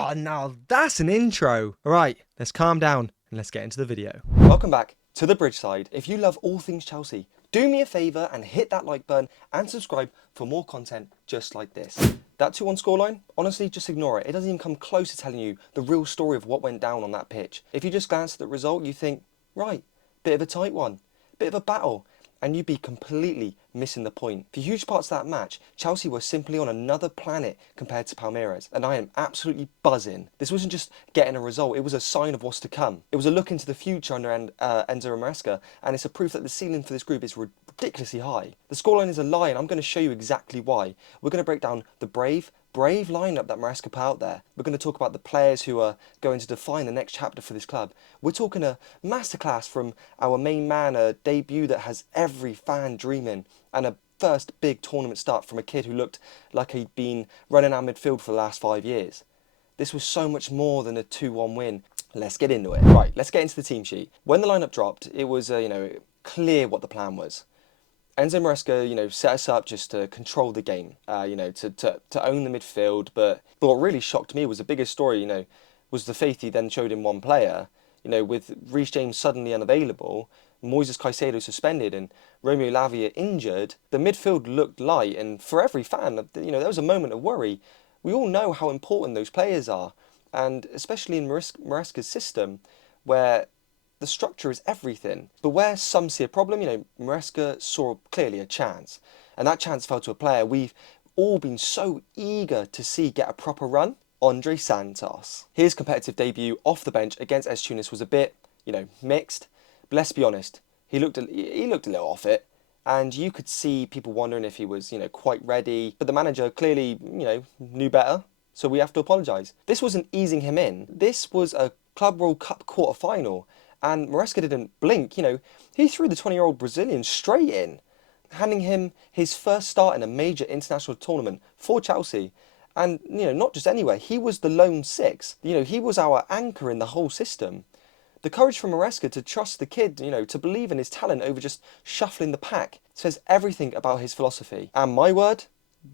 Oh, now that's an intro. All right, let's calm down and let's get into the video. Welcome back to the bridge side. If you love all things Chelsea, do me a favour and hit that like button and subscribe for more content just like this. That 2-1 scoreline, honestly, just ignore it. It doesn't even come close to telling you the real story of what went down on that pitch. If you just glance at the result, you think, right, bit of a tight one, bit of a battle, and you'd be completely missing the point. For huge parts of that match, Chelsea were simply on another planet compared to Palmeiras, and I am absolutely buzzing. This wasn't just getting a result, it was a sign of what's to come. It was a look into the future under Enzo Maresca, and it's a proof that the ceiling for this group is ridiculously high. The scoreline is a lie, and I'm going to show you exactly why. We're going to break down the brave lineup that Maresca put out there. We're going to talk about the players who are going to define the next chapter for this club. We're talking a masterclass from our main man, a debut that has every fan dreaming, and a first big tournament start from a kid who looked like he'd been running our midfield for the last 5 years. This was so much more than a 2-1 win. Let's get into it. Right, let's get into the team sheet. When the lineup dropped, it was clear what the plan was. Enzo Maresca, set us up just to control the game, to own the midfield. But what really shocked me was the biggest story, was the faith he then showed in one player. With Reece James suddenly unavailable, Moises Caicedo suspended, and Romeo Lavia injured, the midfield looked light. And for every fan, there was a moment of worry. We all know how important those players are, and especially in Maresca's system, where the structure is everything. But where some see a problem, Maresca saw clearly a chance. And that chance fell to a player we've all been so eager to see get a proper run, Andre Santos. His competitive debut off the bench against S Tunis was a bit, mixed. But let's be honest, he looked a little off it. And you could see people wondering if he was, quite ready. But the manager clearly, knew better. So we have to apologise. This wasn't easing him in. This was a Club World Cup quarter-final. And Maresca didn't blink, he threw the 20-year-old Brazilian straight in, handing him his first start in a major international tournament for Chelsea. And, not just anywhere, he was the lone six. He was our anchor in the whole system. The courage from Maresca to trust the kid, to believe in his talent over just shuffling the pack, says everything about his philosophy. And my word,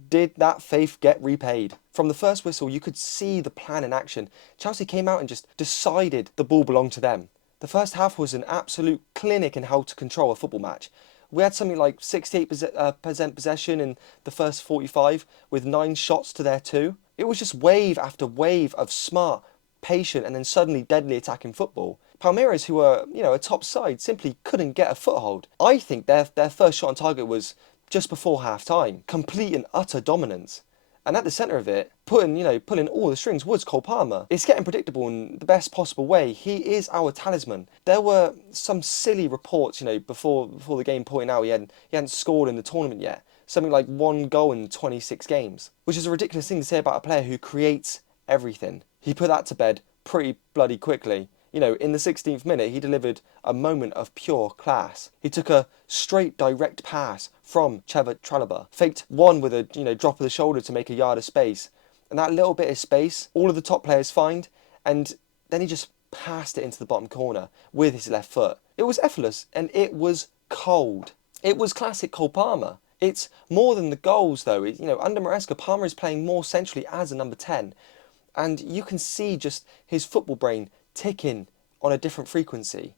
did that faith get repaid? From the first whistle, you could see the plan in action. Chelsea came out and just decided the ball belonged to them. The first half was an absolute clinic in how to control a football match. We had something like 68% possession in the first 45, with 9 shots to their 2. It was just wave after wave of smart, patient, and then suddenly deadly attacking football. Palmeiras, who were, a top side, simply couldn't get a foothold. I think their first shot on target was just before half-time. Complete and utter dominance. And at the centre of it, pulling all the strings was Cole Palmer. It's getting predictable in the best possible way. He is our talisman. There were some silly reports, before the game pointing out he hadn't scored in the tournament yet. Something like 1 goal in 26 games. Which is a ridiculous thing to say about a player who creates everything. He put that to bed pretty bloody quickly. In the 16th minute, he delivered a moment of pure class. He took a straight, direct pass from Chalobah, faked one with a drop of the shoulder to make a yard of space. And that little bit of space, all of the top players find, and then he just passed it into the bottom corner with his left foot. It was effortless, and it was cold. It was classic Cole Palmer. It's more than the goals, though. Under Maresca, Palmer is playing more centrally as a number 10. And you can see just his football brain ticking on a different frequency.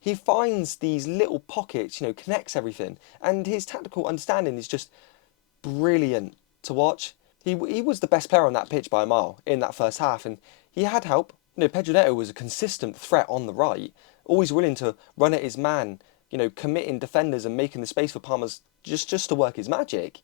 He finds these little pockets, connects everything, and his tactical understanding is just brilliant to watch. He was the best player on that pitch by a mile in that first half, and he had help. Pedro Neto was a consistent threat on the right, always willing to run at his man, committing defenders and making the space for Palmer's just to work his magic.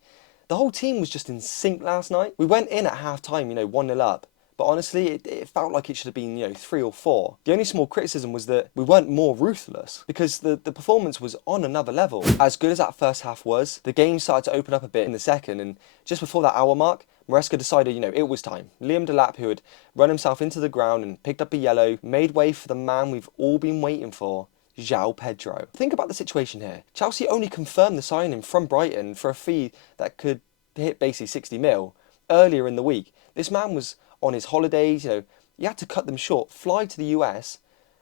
The whole team was just in sync last night. We went in at half-time, 1-0 up. But honestly, it felt like it should have been, 3 or 4. The only small criticism was that we weren't more ruthless, because the performance was on another level. As good as that first half was, the game started to open up a bit in the second, and just before that hour mark, Maresca decided, it was time. Liam Delap, who had run himself into the ground and picked up a yellow, made way for the man we've all been waiting for, João Pedro. Think about the situation here. Chelsea only confirmed the signing from Brighton for a fee that could hit basically 60 mil earlier in the week. This man was on his holidays, you had to cut them short, fly to the US,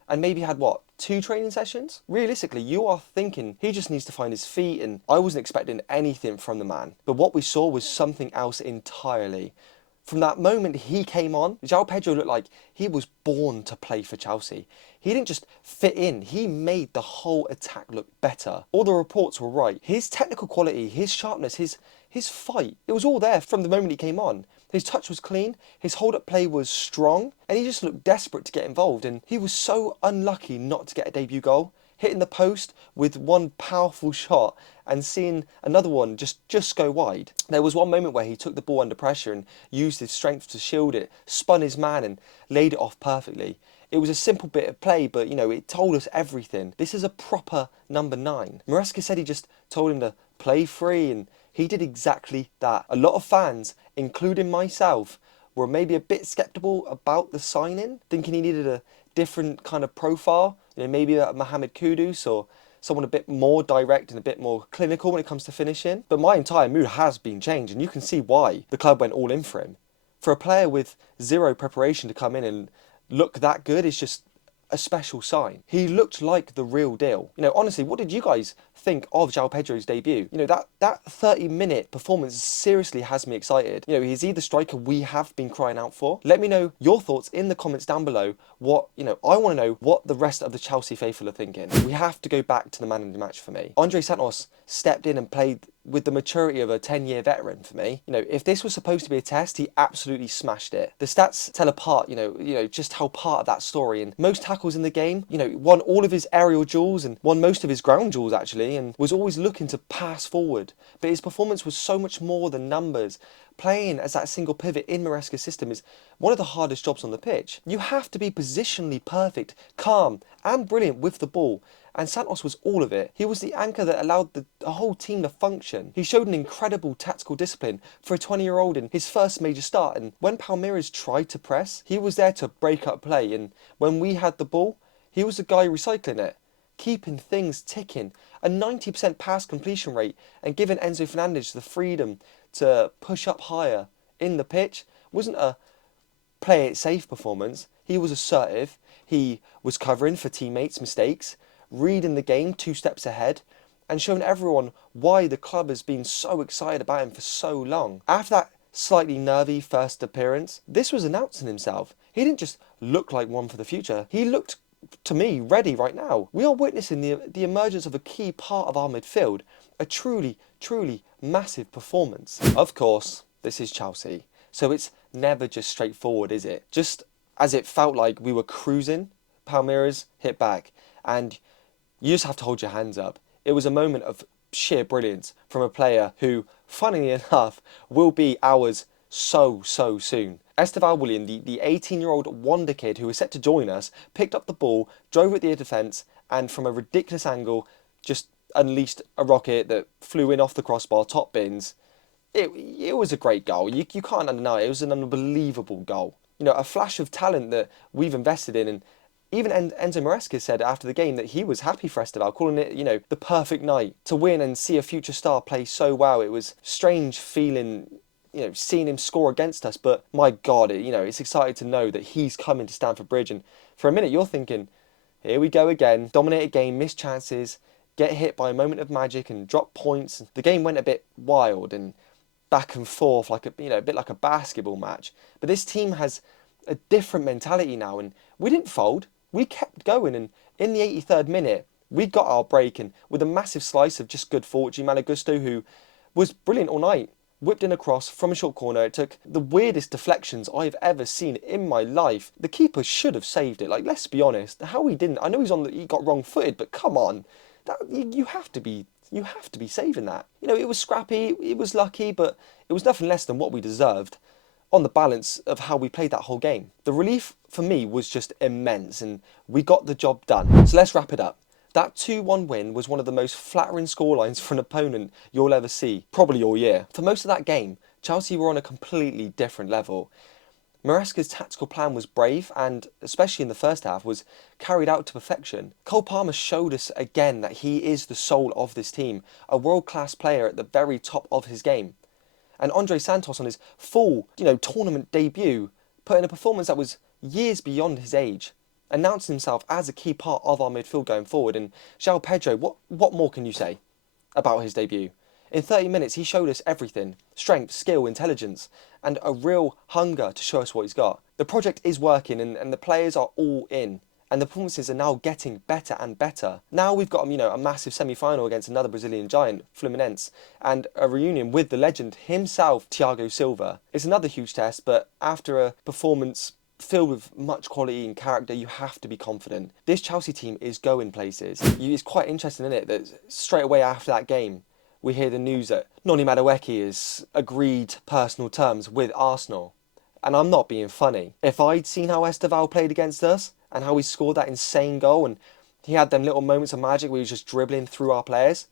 and maybe had, 2 training sessions? Realistically, you are thinking he just needs to find his feet, and I wasn't expecting anything from the man. But what we saw was something else entirely. from that moment he came on, João Pedro looked like he was born to play for Chelsea. He didn't just fit in, he made the whole attack look better. All the reports were right. His technical quality, his sharpness, his fight, it was all there from the moment he came on. His touch was clean, his hold-up play was strong, and he just looked desperate to get involved, and he was so unlucky not to get a debut goal. Hitting the post with one powerful shot and seeing another one just go wide. There was one moment where he took the ball under pressure and used his strength to shield it, spun his man and laid it off perfectly. It was a simple bit of play, but it told us everything. This is a proper number 9. Maresca said he just told him to play free, and he did exactly that. A lot of fans, including myself, were maybe a bit sceptical about the signing, thinking he needed a different kind of profile, maybe a Mohamed Kudus or someone a bit more direct and a bit more clinical when it comes to finishing. But my entire mood has been changed, and you can see why the club went all in for him. For a player with zero preparation to come in and look that good is just a special sign. He looked like the real deal. Honestly, what did you guys think of João Pedro's debut? That 30-minute performance seriously has me excited. He's the striker we have been crying out for. Let me know your thoughts in the comments down below. I want to know what the rest of the Chelsea faithful are thinking. We have to go back to the man of the match for me. Andre Santos stepped in and played with the maturity of a 10-year veteran for me. If this was supposed to be a test, he absolutely smashed it. The stats tell apart, just how part of that story. And most tackles in the game, won all of his aerial duels and won most of his ground duels actually, and was always looking to pass forward. But his performance was so much more than numbers. Playing as that single pivot in Maresca's system is one of the hardest jobs on the pitch. You have to be positionally perfect, calm and brilliant with the ball. And Santos was all of it. He was the anchor that allowed the whole team to function. He showed an incredible tactical discipline for a 20-year-old in his first major start. And when Palmeiras tried to press, he was there to break up play. And when we had the ball, he was the guy recycling it, keeping things ticking. A 90% pass completion rate and giving Enzo Fernandez the freedom to push up higher in the pitch wasn't a play it safe performance. He was assertive. He was covering for teammates' mistakes, reading the game 2 steps ahead, and showing everyone why the club has been so excited about him for so long. After that slightly nervy first appearance, this was announcing himself. He didn't just look like one for the future. He looked, to me, ready right now. We are witnessing the emergence of a key part of our midfield, a truly massive performance. Of course, this is Chelsea, so it's never just straightforward, is it? Just as it felt like we were cruising, Palmeiras hit back, and you just have to hold your hands up. It was a moment of sheer brilliance from a player who, funnily enough, will be ours so soon. Esteval Willian, the 18-year-old wonder kid who was set to join us, picked up the ball, drove at the defence, and from a ridiculous angle, just unleashed a rocket that flew in off the crossbar, top bins. It was a great goal. You can't deny it. It was an unbelievable goal. A flash of talent that we've invested in. And even Enzo Maresca said after the game that he was happy for Esteval, calling it, the perfect night to win and see a future star play so well. It was strange feeling, seeing him score against us. But my God, it's exciting to know that he's coming to Stamford Bridge. And for a minute, you're thinking, here we go again. Dominate a game, miss chances, get hit by a moment of magic and drop points. The game went a bit wild and back and forth, like a bit like a basketball match. But this team has a different mentality now, and we didn't fold. We kept going, and in the 83rd minute, we got our break, and with a massive slice of just good fortune, Malagusto, who was brilliant all night, whipped in a cross from a short corner. It took the weirdest deflections I've ever seen in my life. The keeper should have saved it. Like, let's be honest, how he didn't. I know he got wrong-footed, but come on, you have to be saving that. It was scrappy, it was lucky, but it was nothing less than what we deserved on the balance of how we played that whole game. The relief for me was just immense, and we got the job done. So let's wrap it up. That 2-1 win was one of the most flattering scorelines for an opponent you'll ever see, probably all year. For most of that game, Chelsea were on a completely different level. Maresca's tactical plan was brave and, especially in the first half, was carried out to perfection. Cole Palmer showed us again that he is the soul of this team, a world-class player at the very top of his game. And Andre Santos on his full, tournament debut, put in a performance that was years beyond his age, announcing himself as a key part of our midfield going forward. And João Pedro, what more can you say about his debut? In 30 minutes, he showed us everything. Strength, skill, intelligence, and a real hunger to show us what he's got. The project is working and the players are all in. And the performances are now getting better and better. Now we've got, a massive semi-final against another Brazilian giant, Fluminense, and a reunion with the legend himself, Thiago Silva. It's another huge test, but after a performance filled with much quality and character, you have to be confident. This Chelsea team is going places. It's quite interesting, isn't it, that straight away after that game, we hear the news that Noni Madueke has agreed personal terms with Arsenal. And I'm not being funny. If I'd seen how Esteval played against us, and how he scored that insane goal, and he had them little moments of magic where he was just dribbling through our players,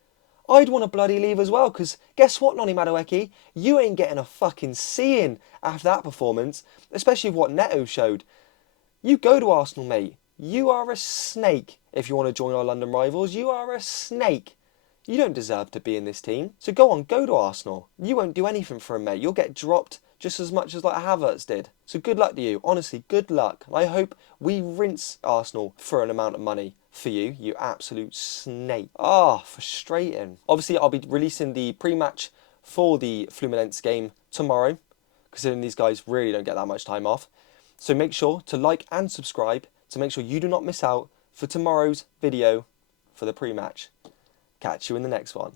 I'd want to bloody leave as well, because guess what, Noni Madueke? You ain't getting a fucking C-in after that performance, especially with what Neto showed. You go to Arsenal, mate. You are a snake if you want to join our London rivals. You are a snake. You don't deserve to be in this team. So go on, go to Arsenal. You won't do anything for him, mate. You'll get dropped just as much as like Havertz did. So good luck to you. Honestly, good luck. I hope we rinse Arsenal for an amount of money for you, you absolute snake. Frustrating. Obviously, I'll be releasing the pre-match for the Fluminense game tomorrow, considering these guys really don't get that much time off. So make sure to like and subscribe to make sure you do not miss out for tomorrow's video for the pre-match. Catch you in the next one.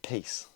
Peace.